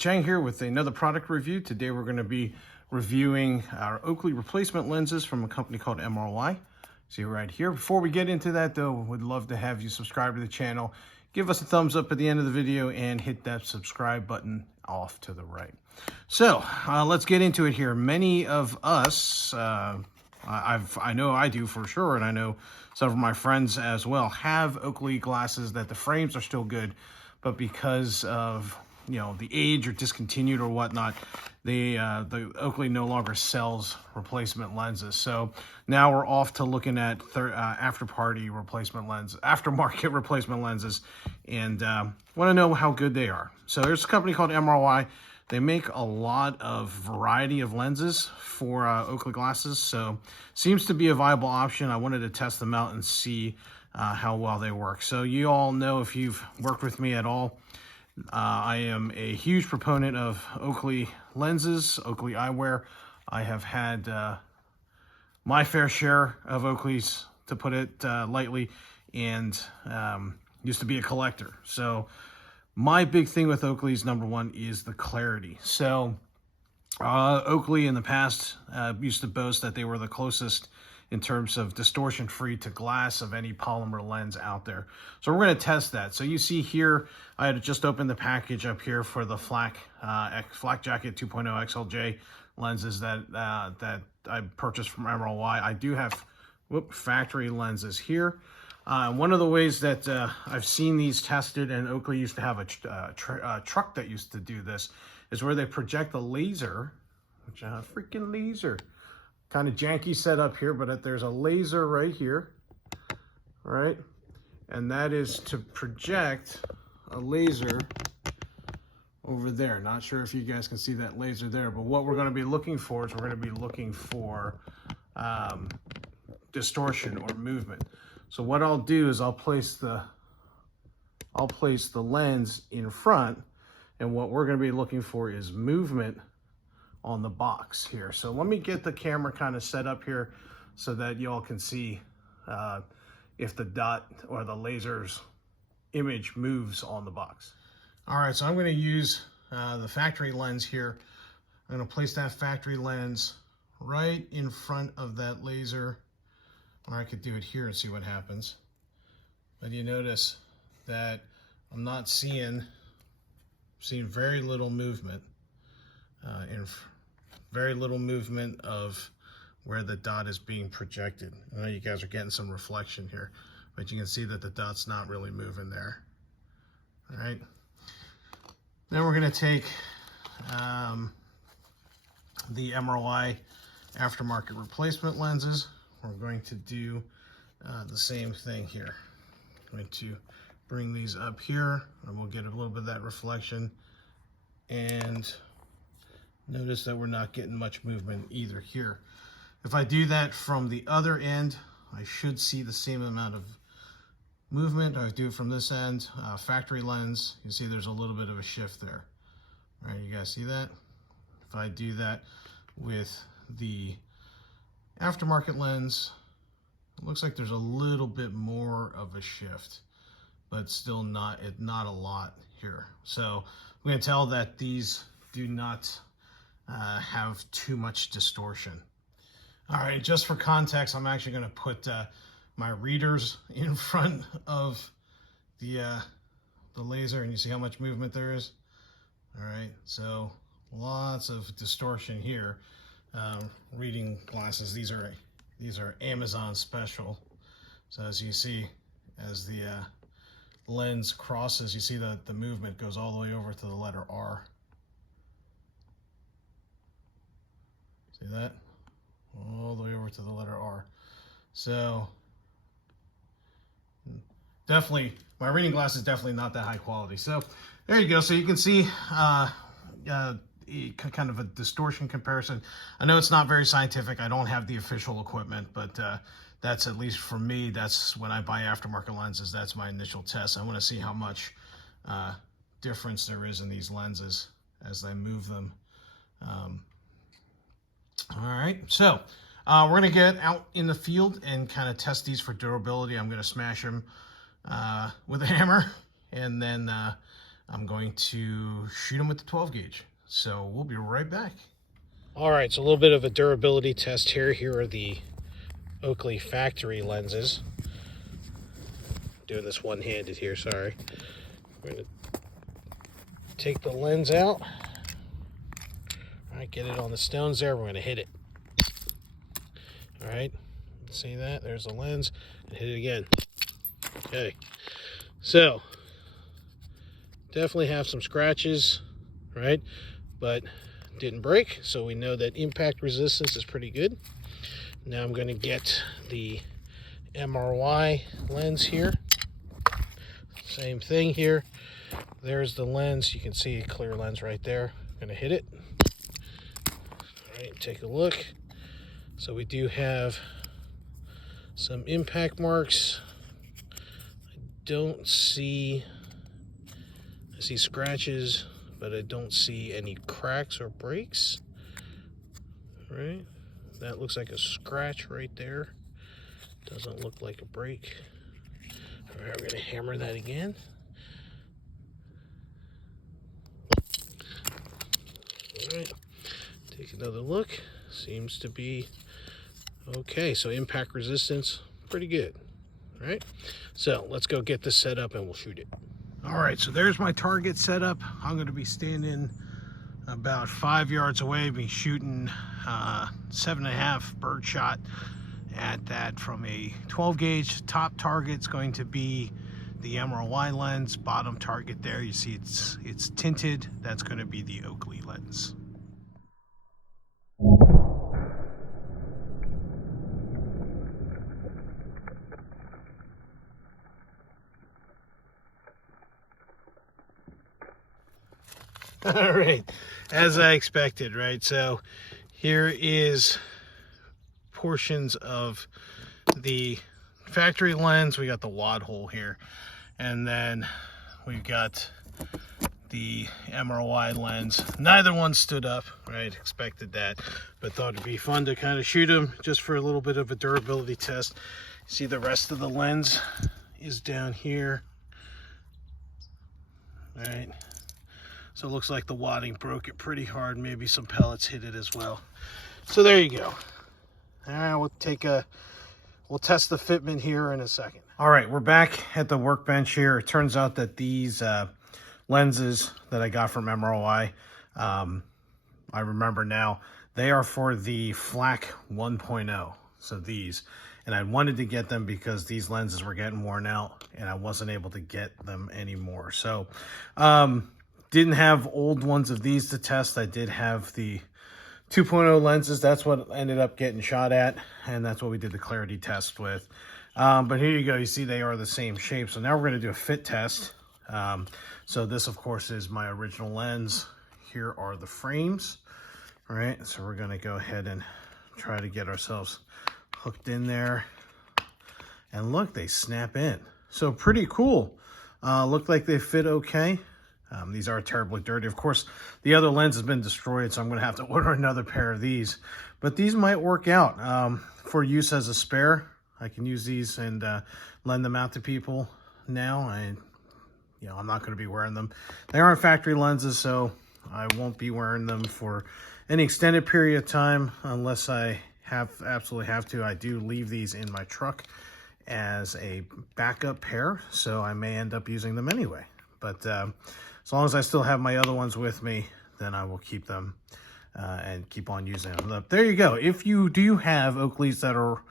Chang here with another product review. Today we're going to be reviewing our Oakley replacement lenses from a company called MRY. See right here. Before we get into that though, we'd love to have you subscribe to the channel. Give us a thumbs up at the end of the video and hit that subscribe button off to the right. So let's get into it here. Many of us, I know I do for sure, and I know some of my friends as well, have Oakley glasses that the frames are still good, but because of the age or discontinued or whatnot, the Oakley no longer sells replacement lenses. So now we're off to looking at aftermarket replacement lenses, and want to know how good they are. So there's a company called MRY. They make a lot of variety of lenses for Oakley glasses, so seems to be a viable option. I wanted to test them out and see how well they work. So you all know, if you've worked with me at all, I am a huge proponent of Oakley lenses, Oakley eyewear. I have had my fair share of Oakleys, to put it lightly, and used to be a collector. So my big thing with Oakley's, number one, is the clarity. So Oakley in the past used to boast that they were the closest in terms of distortion-free to glass of any polymer lens out there. So we're going to test that. So you see here, I had just opened the package up here for the Flak Jacket 2.0 XLJ lenses that I purchased from MRY. I do have factory lenses here. One of the ways that I've seen these tested, and Oakley used to have a truck that used to do this, is where they project a laser, which a freaking laser. Kind of janky setup here, but there's a laser right here, right? And that is to project a laser over there. Not sure if you guys can see that laser there, but what we're going to be looking for is we're going to be looking for distortion or movement. So what I'll do is I'll place the lens in front, and what we're going to be looking for is movement on the box here. So let me get the camera kind of set up here so that y'all can see if the dot or the laser's image moves on the box. All right, so I'm going to use the factory lens here. I'm going to place that factory lens right in front of that laser, or I could do it here and see what happens. But you notice that I'm not seeing very little movement very little movement of where the dot is being projected. I know you guys are getting some reflection here, but you can see that the dot's not really moving there. All right. Then we're going to take the MRY aftermarket replacement lenses. We're going to do the same thing here. I'm going to bring these up here, and we'll get a little bit of that reflection. And notice that we're not getting much movement either here. If I do that from the other end, I should see the same amount of movement. If I do it from this end, factory lens, you see there's a little bit of a shift there. All right, you guys see that? If I do that with the aftermarket lens, it looks like there's a little bit more of a shift, but still not a lot here. So I'm going to tell that these do not have too much distortion. All right, just for context, I'm actually going to put my readers in front of the laser, and you see how much movement there is. All right, so lots of distortion here. Reading glasses, these are Amazon special. So as you see, as the lens crosses, you see that the movement goes all the way over to the letter R. See that? All the way over to the letter R. So definitely, my reading glass is definitely not that high quality. So there you go. So you can see kind of a distortion comparison. I know it's not very scientific. I don't have the official equipment, but that's, at least for me, that's when I buy aftermarket lenses, that's my initial test. I want to see how much difference there is in these lenses as I move them. All right, so we're going to get out in the field and kind of test these for durability. I'm going to smash them with a hammer, and then I'm going to shoot them with the 12 gauge. So we'll be right back. All right, so a little bit of a durability test here. Here are the Oakley factory lenses. Doing this one-handed here, sorry. We're gonna take the lens out. All right, get it on the stones there. We're gonna hit it. All right, see that? There's the lens, and hit it again. Okay, so definitely have some scratches, right? But didn't break, so we know that impact resistance is pretty good. Now I'm gonna get the MRY lens here. Same thing here. There's the lens. You can see a clear lens right there. I'm gonna hit it. All right, take a look. So we do have some impact marks. I see scratches, but I don't see any cracks or breaks. All right, that looks like a scratch right there. Doesn't look like a break. All right, we're gonna hammer that again. All right, take another look. Seems to be okay. So impact resistance, pretty good. All right, so let's go get this set up and we'll shoot it. All right, so there's my target set up. I'm gonna be standing about 5 yards away, be shooting 7.5 bird shot at that from a 12 gauge. Top target's going to be the MRY lens. Bottom target there, you see it's tinted. That's going to be the Oakley lens. All right, as I expected, right? So here is portions of the factory lens. We got the wad hole here, and then we've got the MRY lens. Neither one stood up, right? Expected that, but thought it'd be fun to kind of shoot them just for a little bit of a durability test. See, the rest of the lens is down here, right? So it looks like the wadding broke it pretty hard. Maybe some pellets hit it as well. So there you go. All right, we'll test the fitment here in a second. All right, we're back at the workbench here. It turns out that these lenses that I got from MRY, I remember now, they are for the Flak 1.0. So these, and I wanted to get them because these lenses were getting worn out and I wasn't able to get them anymore. So, didn't have old ones of these to test. I did have the 2.0 lenses. That's what ended up getting shot at, and that's what we did the clarity test with. But here you go. You see they are the same shape. So now we're going to do a fit test. So this, of course, is my original lens. Here are the frames. All right, so we're going to go ahead and try to get ourselves hooked in there. And look, they snap in. So pretty cool. Look like they fit okay. These are terribly dirty. Of course, the other lens has been destroyed, so I'm going to have to order another pair of these. But these might work out for use as a spare. I can use these and lend them out to people now. I'm not going to be wearing them. They aren't factory lenses, so I won't be wearing them for any extended period of time unless I absolutely have to. I do leave these in my truck as a backup pair, so I may end up using them anyway. But as long as I still have my other ones with me, then I will keep them and keep on using them. But there you go. If you do have Oakleys that are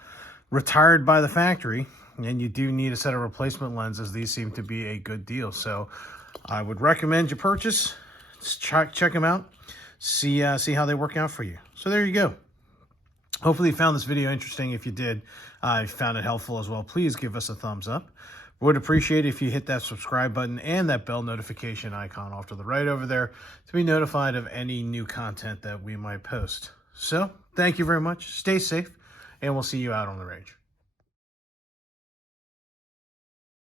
retired by the factory and you do need a set of replacement lenses, these seem to be a good deal. So I would recommend you purchase. Just check them out. See how they work out for you. So there you go. Hopefully you found this video interesting. If you did, I found it helpful as well, please give us a thumbs up. Would appreciate it if you hit that subscribe button and that bell notification icon off to the right over there to be notified of any new content that we might post. So thank you very much. Stay safe, and we'll see you out on the range.